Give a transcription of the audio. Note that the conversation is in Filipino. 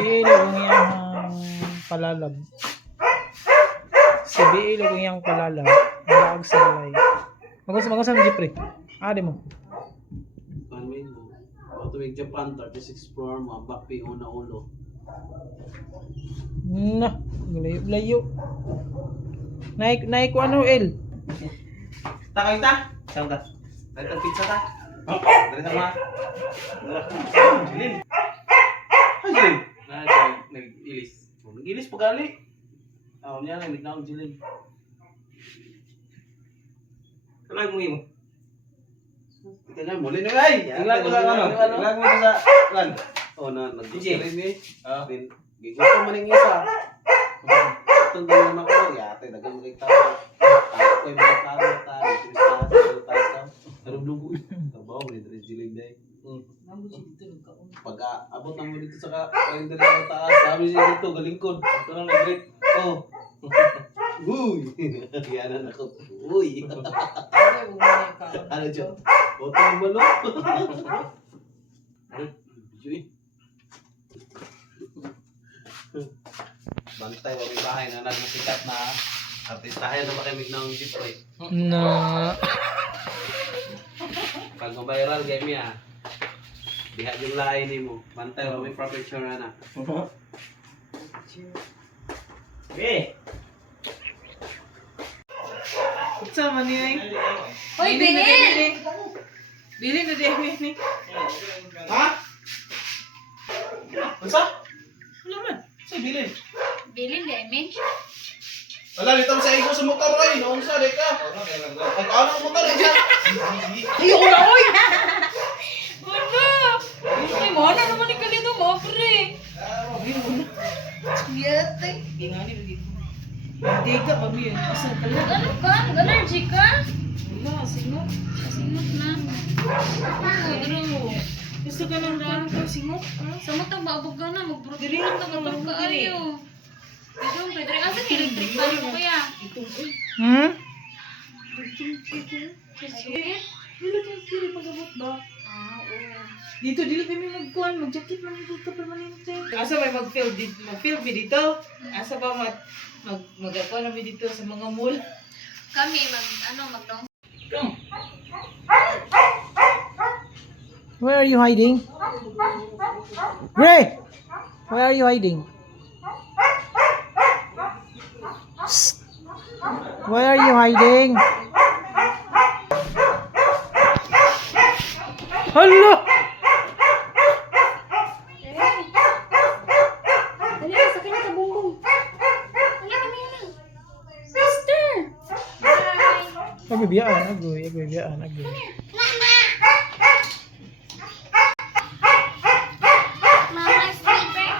BL kung iyang palalab. Si BL kung iyang palalab. Malag sa balay. Magas ng Jeffrey. Ade mo. Panwin mo. Tuwing Japan, just explore mo. Bakpi una ulo. Na, layo. Naik ko ano, El? Takay ta? Saan ta? Dahil ang pizza ta? Dali sama. Jilin. Ay, Jilin. Nag-ilis. Nag-ilis pa gali. Ako niya, nag na akong Jilin. Kalag mo yun. Ika nga, muli na ngay. Kalag mo sa ano? Kalag mo sa lan. Oo na, nag-gusto rin eh. Gigusto man yung isa. Itong gawin ako, yate, dagang makita ko. Ako yung mga taro, tarong-lugo. Tabaw, may dress jilig dahil. Pag abot lang mo dito sa kalender sa taas, sabi siya dito, galingkod. Ito lang nag-greet. Oh. Uy! Yanan ako. Uy! Ano dyan? Boto yung malo. Bantay, wag yung bahay na nagmasikat na artistahin na makimig ng Jeffrey. Na. Pag viral game ya, diha yung lain ni mo. Bantay, wag may profession na. Eh. Sa man niya. Hoy, Bilin! Bilin na din ni. Ha? Unsa? Wala man. Sa bilin. Bilin, Demi. Wala, dito sa iko sa motor ay, noong sa deka. Ang ano ang motor ay. Ay, wala oy. Wala! Ay, mana naman ni kalito mo, pre. Yate. Ingani dito. Hindi ka mami, isang kala. Ano ka? Allergic ka? Wala, singot. Singot na. Duro. Gusto ka lang daan ka singot? Sa matang babog ka na, Diri, mag-brot ka na matang ka ayo. Dito, Pedro. Asan yung electric fan mo kaya? Hmm? Sakit? Dili ka dili pagabot ba? Oo. Dito dili kami magkuan, mag-jacket man dito permanente. Asa may mag-film dito? Asa ba mag-akuan na dito sa mga mall? Kami, mag-long. Come. Where are you hiding? Ray! Where are you hiding? Shh. Where are you hiding? Hello! Dali, sakit na sa bumbong. Dali, kami na. Sister! Bye! Agoy, biyaan. Mama, sleeper.